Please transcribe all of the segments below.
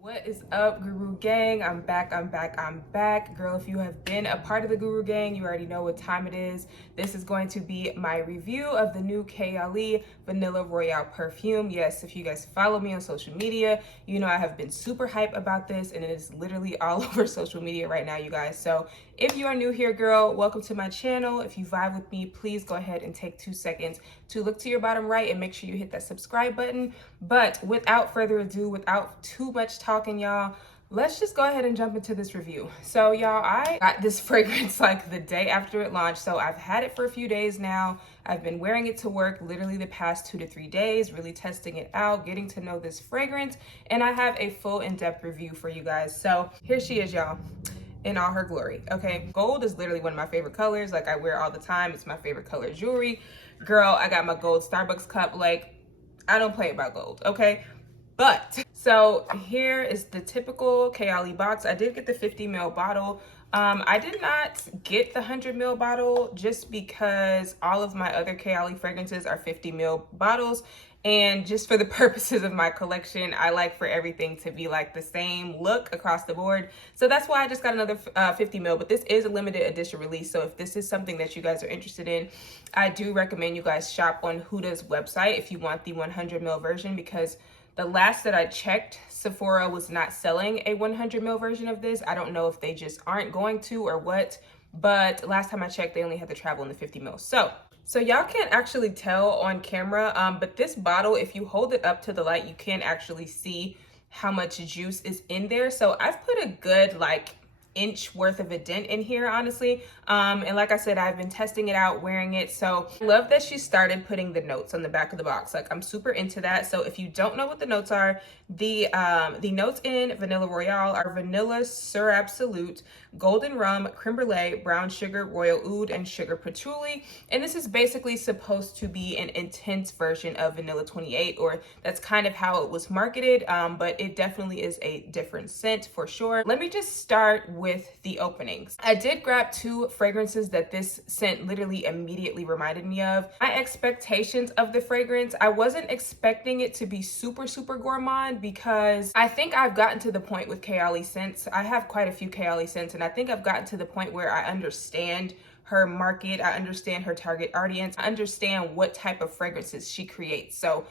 What is up, Guru Gang? I'm back. Girl, if you have been a part of the Guru Gang, you already know what time it is. This is going to be my review of the new Kayali Vanilla Royale perfume. Yes, if you guys follow me on social media, you know I have been super hype about this, and it is literally all over social media right now, you guys. So if you are new here, girl, welcome to my channel. If you vibe with me, please go ahead and take 2 seconds to look to your bottom right and make sure you hit that subscribe button. But without further ado, without too much talking, y'all, let's just go ahead and jump into this review. So y'all, I got this fragrance like the day after it launched. So I've had it for a few days now. I've been wearing it to work literally the past 2 to 3 days, really testing it out, getting to know this fragrance. And I have a full in-depth review for you guys. So here she is, y'all, in all her glory. Okay, gold is literally one of my favorite colors. Like, I wear all the time. It's my favorite color jewelry. Girl, I got my gold Starbucks cup. Like, I don't play about gold, okay? But so here is the typical Kayali box. I did get the 50 ml bottle. I did not get the 100 ml bottle just because all of my other Kayali fragrances are 50 ml bottles. And just for the purposes of my collection, I like for everything to be like the same look across the board. So that's why I just got another 50 ml, but this is a limited edition release. So if this is something that you guys are interested in, I do recommend you guys shop on Huda's website if you want the 100 ml version, because the last that I checked, Sephora was not selling a 100 ml version of this. I don't know if they just aren't going to or what, but last time I checked, they only had the travel in the 50 ml. So y'all can't actually tell on camera, but this bottle, if you hold it up to the light, you can actually see how much juice is in there. So I've put a good like inch worth of a dent in here, honestly. And like I said, I've been testing it out, wearing it. So I love that she started putting the notes on the back of the box. Like, I'm super into that. So if you don't know what the notes are, the notes in Vanilla Royale are vanilla sur absolute, golden rum, creme brulee, brown sugar, royal oud, and sugar patchouli. And this is basically supposed to be an intense version of Vanilla 28, or that's kind of how it was marketed. But it definitely is a different scent for sure. Let me just start with the openings. I did grab 2 fragrances that this scent literally immediately reminded me of. My expectations of the fragrance, I wasn't expecting it to be super gourmand, because I think I've gotten to the point with Kayali scents. I have quite a few Kayali scents, and I think I've gotten to the point where I understand her market, I understand her target audience, I understand what type of fragrances she creates. So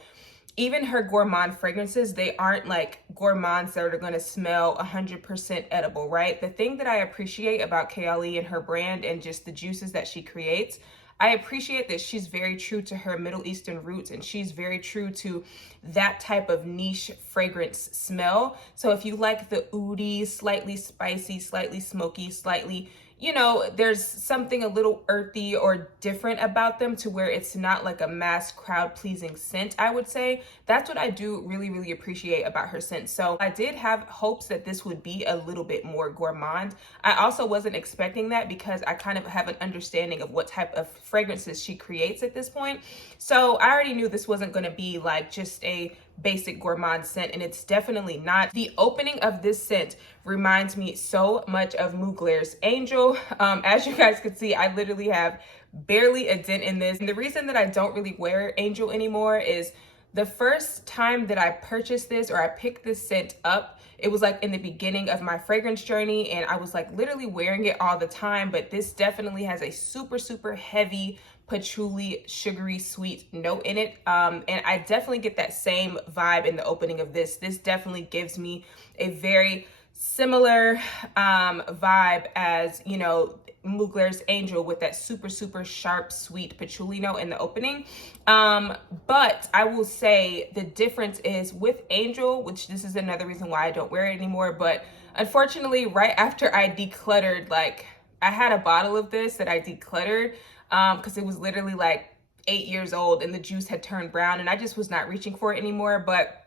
even her gourmand fragrances, they aren't like gourmands that are gonna smell 100% edible, right? The thing that I appreciate about Kayali and her brand and just the juices that she creates, I appreciate that she's very true to her Middle Eastern roots, and she's very true to that type of niche fragrance smell. So if you like the oudy, slightly spicy, slightly smoky, slightly, you know, there's something a little earthy or different about them to where it's not like a mass crowd pleasing scent, I would say. That's what I do really appreciate about her scent. So I did have hopes that this would be a little bit more gourmand. I also wasn't expecting that because I kind of have an understanding of what type of fragrances she creates at this point. So I already knew this wasn't going to be like just a basic gourmand scent, and it's definitely not. The opening of this scent reminds me so much of Mugler's Angel. As you guys can see, I literally have barely a dent in this. And the reason that I don't really wear Angel anymore is the first time that I purchased this, or I picked this scent up, it was like in the beginning of my fragrance journey, and I was like literally wearing it all the time. But this definitely has a super heavy patchouli, sugary, sweet note in it. And I definitely get that same vibe in the opening of this. This definitely gives me a very similar vibe as, you know, Mugler's Angel, with that super sharp, sweet patchouli note in the opening. But I will say the difference is with Angel, which this is another reason why I don't wear it anymore, but unfortunately, right after I decluttered, like, I had a bottle of this that I decluttered, because it was literally like 8 years old and the juice had turned brown, and I just was not reaching for it anymore. But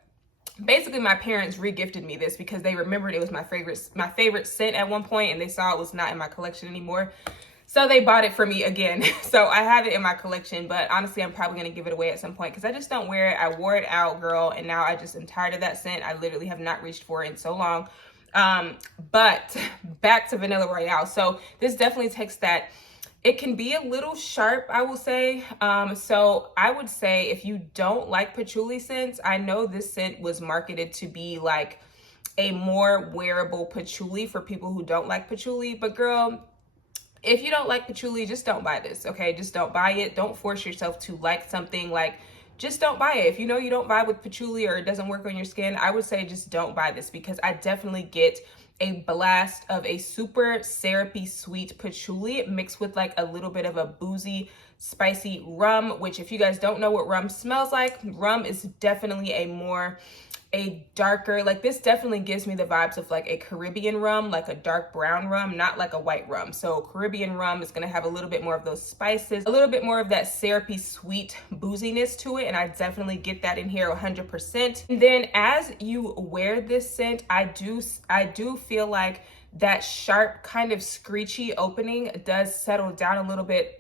basically my parents re-gifted me this because they remembered it was my favorite scent at one point, and they saw it was not in my collection anymore. So they bought it for me again. So I have it in my collection, but honestly, I'm probably gonna give it away at some point because I just don't wear it. I wore it out, girl, and now I just am tired of that scent. I literally have not reached for it in so long. But back to Vanilla Royale. So this definitely takes that. It can be a little sharp, I will say. So I would say if you don't like patchouli scents, I know this scent was marketed to be like a more wearable patchouli for people who don't like patchouli. But girl, if you don't like patchouli, just don't buy this, okay? Just don't buy it. Don't force yourself to like something. Like, just don't buy it. If you know you don't vibe with patchouli or it doesn't work on your skin, I would say just don't buy this, because I definitely get a blast of a super syrupy sweet patchouli mixed with like a little bit of a boozy spicy rum, which if you guys don't know what rum smells like, rum is definitely a darker, like this definitely gives me the vibes of like a Caribbean rum, like a dark brown rum, not like a white rum. So Caribbean rum is going to have a little bit more of those spices, a little bit more of that syrupy sweet booziness to it, and I definitely get that in here 100%. And then as you wear this scent, I do feel like that sharp kind of screechy opening does settle down a little bit.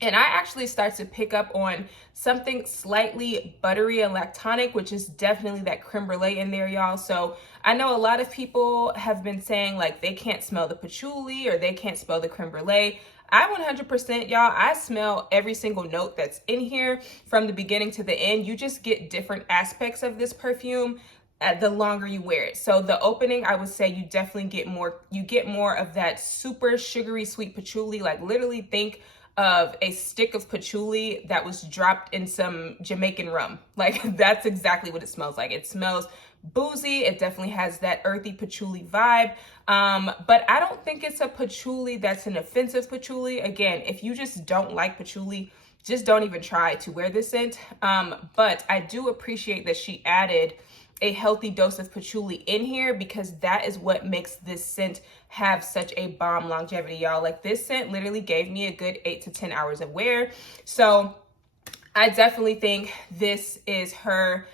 And I actually start to pick up on something slightly buttery and lactonic, which is definitely that creme brulee in there, y'all. So I know a lot of people have been saying like they can't smell the patchouli or they can't smell the creme brulee. I 100%, y'all, I smell every single note that's in here from the beginning to the end. You just get different aspects of this perfume the longer you wear it. So the opening, I would say you definitely get more of that super sugary sweet patchouli. Like literally think of a stick of patchouli that was dropped in some Jamaican rum. Like that's exactly what it smells like. It smells boozy. It definitely has that earthy patchouli vibe. But I don't think it's a patchouli that's an offensive patchouli. Again, if you just don't like patchouli, just don't even try to wear this scent. But I do appreciate that she added a healthy dose of patchouli in here, because that is what makes this scent have such a bomb longevity, y'all. Like this scent literally gave me a good 8 to 10 hours of wear. So I definitely think this is her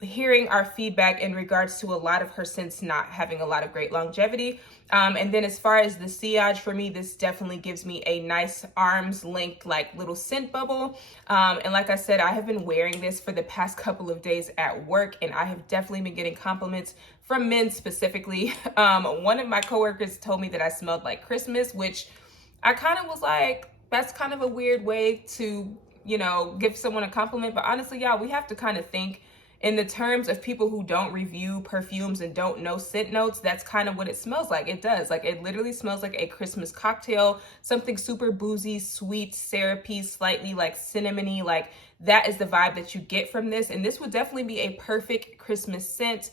hearing our feedback in regards to a lot of her scents not having a lot of great longevity. And then as far as the sillage, for me, this definitely gives me a nice arm's length, like little scent bubble. And like I said, I have been wearing this for the past couple of days at work, and I have definitely been getting compliments from men specifically. One of my coworkers told me that I smelled like Christmas, which I kind of was like, that's kind of a weird way to, you know, give someone a compliment. But honestly, y'all, we have to kind of think in the terms of people who don't review perfumes and don't know scent notes. That's kind of what it smells like. It does. Like it literally smells like a Christmas cocktail, something super boozy, sweet, syrupy, slightly like cinnamony. Like that is the vibe that you get from this. And this would definitely be a perfect Christmas scent.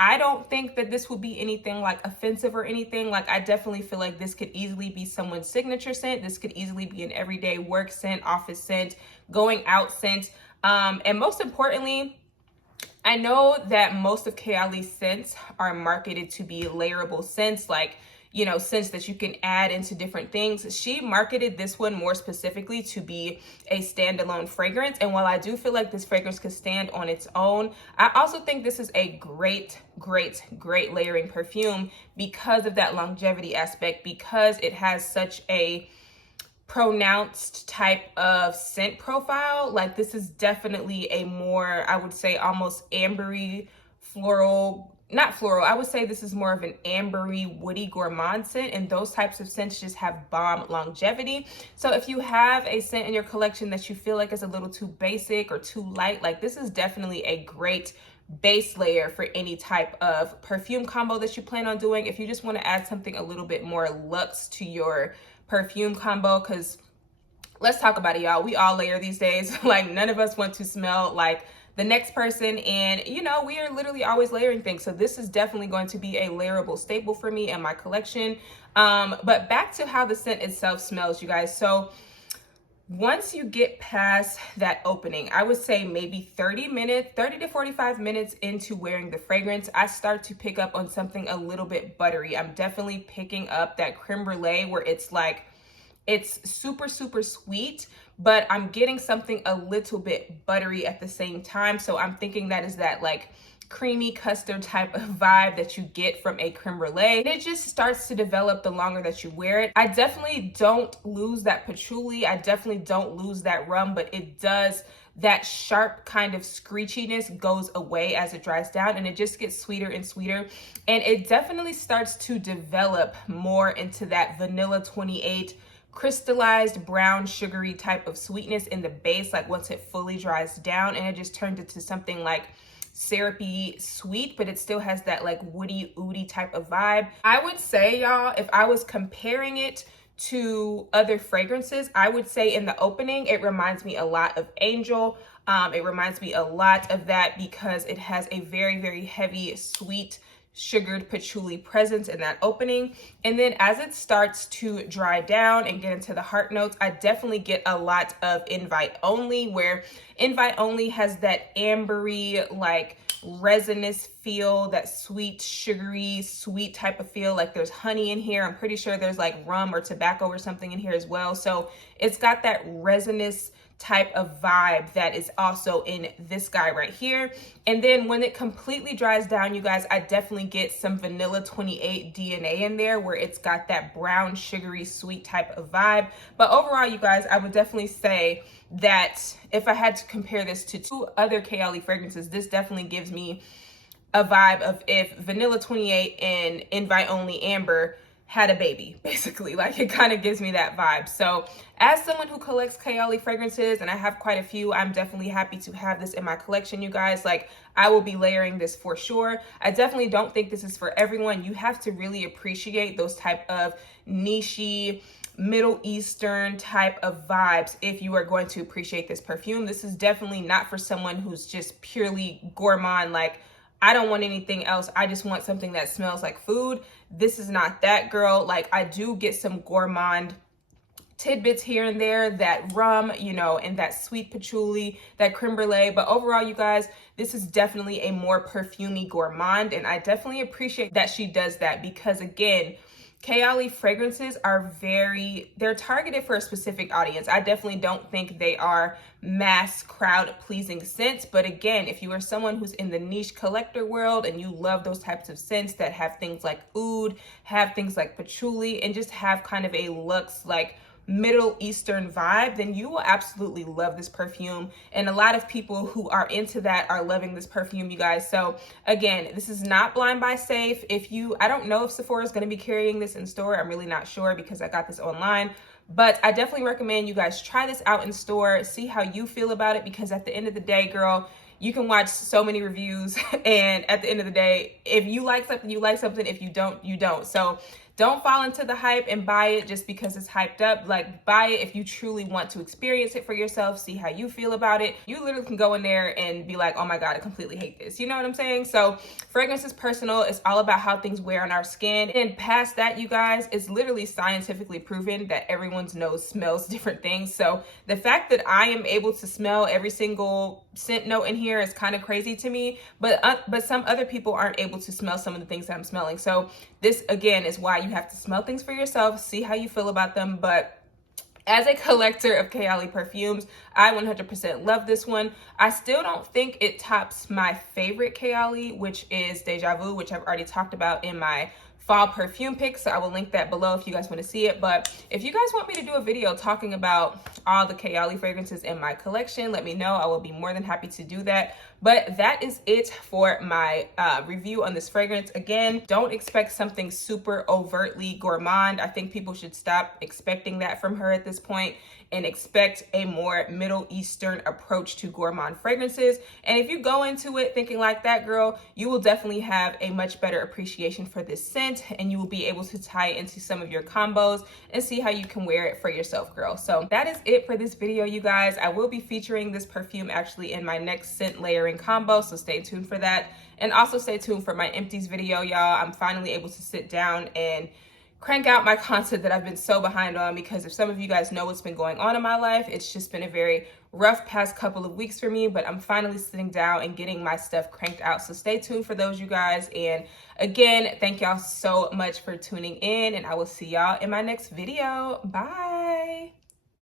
I don't think that this would be anything like offensive or anything. Like I definitely feel like this could easily be someone's signature scent. This could easily be an everyday work scent, office scent, going out scent. And most importantly, I know that most of Kayali's scents are marketed to be layerable scents, like, you know, scents that you can add into different things. She marketed this one more specifically to be a standalone fragrance. And while I do feel like this fragrance could stand on its own, I also think this is a great layering perfume because of that longevity aspect, because it has such a pronounced type of scent profile. Like this is definitely a more, I would say almost ambery floral, not floral, I would say this is more of an ambery woody gourmand scent, and those types of scents just have bomb longevity. So if you have a scent in your collection that you feel like is a little too basic or too light, like this is definitely a great base layer for any type of perfume combo that you plan on doing. If you just want to add something a little bit more luxe to your perfume combo, because let's talk about it, y'all, we all layer these days. Like none of us want to smell like the next person, and you know, we are literally always layering things. So this is definitely going to be a layerable staple for me and my collection. But back to how the scent itself smells, you guys. So once you get past that opening, I would say maybe 30 to 45 minutes into wearing the fragrance, I start to pick up on something a little bit buttery. I'm definitely picking up that creme brulee where it's like, it's super sweet, but I'm getting something a little bit buttery at the same time. So I'm thinking that is that like creamy custard type of vibe that you get from a creme brulee. It just starts to develop the longer that you wear it. I definitely don't lose that patchouli. I definitely don't lose that rum, but it does, that sharp kind of screechiness goes away as it dries down, and it just gets sweeter and sweeter. And it definitely starts to develop more into that vanilla 28 crystallized brown sugary type of sweetness in the base, like once it fully dries down, and it just turns into something like syrupy sweet, but it still has that like woody, oody type of vibe. I would say, y'all, if I was comparing it to other fragrances, I would say in the opening, it reminds me a lot of Angel. It reminds me a lot of that because it has a very, very heavy, sweet, sugared patchouli presence in that opening. And then as it starts to dry down and get into the heart notes, I definitely get a lot of Invite Only, where Invite Only has that ambery, like resinous feel, that sweet, sugary, sweet type of feel. Like there's honey in here. I'm pretty sure there's like rum or tobacco or something in here as well. So it's got that resinous type of vibe that is also in this guy right here. And then when it completely dries down, you guys, I definitely get some Vanilla 28 DNA in there, where it's got that brown, sugary, sweet type of vibe. But overall, you guys, I would definitely say that if I had to compare this to two other Kayali fragrances, this definitely gives me a vibe of if Vanilla 28 and Invite Only Amber had a baby, basically. Like, it kind of gives me that vibe. So as someone who collects Kayali fragrances, and I have quite a few, I'm definitely happy to have this in my collection, you guys. Like, I will be layering this for sure. I definitely don't think this is for everyone. You have to really appreciate those type of niche-y, Middle Eastern type of vibes if you are going to appreciate this perfume. This is definitely not for someone who's just purely gourmand, like, I don't want anything else, I just want something that smells like food. This is not that, girl. Like, I do get some gourmand tidbits here and there, that rum, you know, and that sweet patchouli, that creme brulee. But overall, you guys, this is definitely a more perfumey gourmand, and I definitely appreciate that she does that, because again, Kayali fragrances are they're targeted for a specific audience. I definitely don't think they are mass crowd pleasing scents. But again, if you are someone who's in the niche collector world and you love those types of scents that have things like oud, have things like patchouli, and just have kind of a luxe, like Middle Eastern vibe, then you will absolutely love this perfume. And a lot of people who are into that are loving this perfume, you guys. So again, this is not blind buy safe. I don't know if Sephora is going to be carrying this in store. I'm really not sure because I got this online. But I definitely recommend you guys try this out in store, see how you feel about it, because at the end of the day, girl, you can watch so many reviews, and at the end of the day, if you like something, you like something. If you don't, you don't. So don't fall into the hype and buy it just because it's hyped up. Like, buy it if you truly want to experience it for yourself, see how you feel about it. You literally can go in there and be like, oh my God, I completely hate this. You know what I'm saying? So fragrance is personal. It's all about how things wear on our skin. And past that, you guys, it's literally scientifically proven that everyone's nose smells different things. So the fact that I am able to smell every single scent note in here is kind of crazy to me, but some other people aren't able to smell some of the things that I'm smelling. So this again is why you have to smell things for yourself, see how you feel about them. But as a collector of Kayali perfumes, I 100% love this one. I still don't think it tops my favorite Kayali, which is Deja Vu, which I've already talked about in my fall perfume pick, so I will link that below if you guys want to see it. But if you guys want me to do a video talking about all the Kayali fragrances in my collection, let me know. I will be more than happy to do that. But that is it for my review on this fragrance. Again, don't expect something super overtly gourmand. I think people should stop expecting that from her at this point and expect a more Middle Eastern approach to gourmand fragrances. And if you go into it thinking like that, girl, you will definitely have a much better appreciation for this scent, and you will be able to tie it into some of your combos and see how you can wear it for yourself, girl. So that is it for this video, you guys. I will be featuring this perfume actually in my next scent layering combo, so stay tuned for that. And also stay tuned for my empties video, y'all. I'm finally able to sit down and crank out my content that I've been so behind on, because if some of you guys know what's been going on in my life, it's just been a very rough past couple of weeks for me, but I'm finally sitting down and getting my stuff cranked out. So stay tuned for those, you guys. And again, thank y'all so much for tuning in, and I will see y'all in my next video. Bye.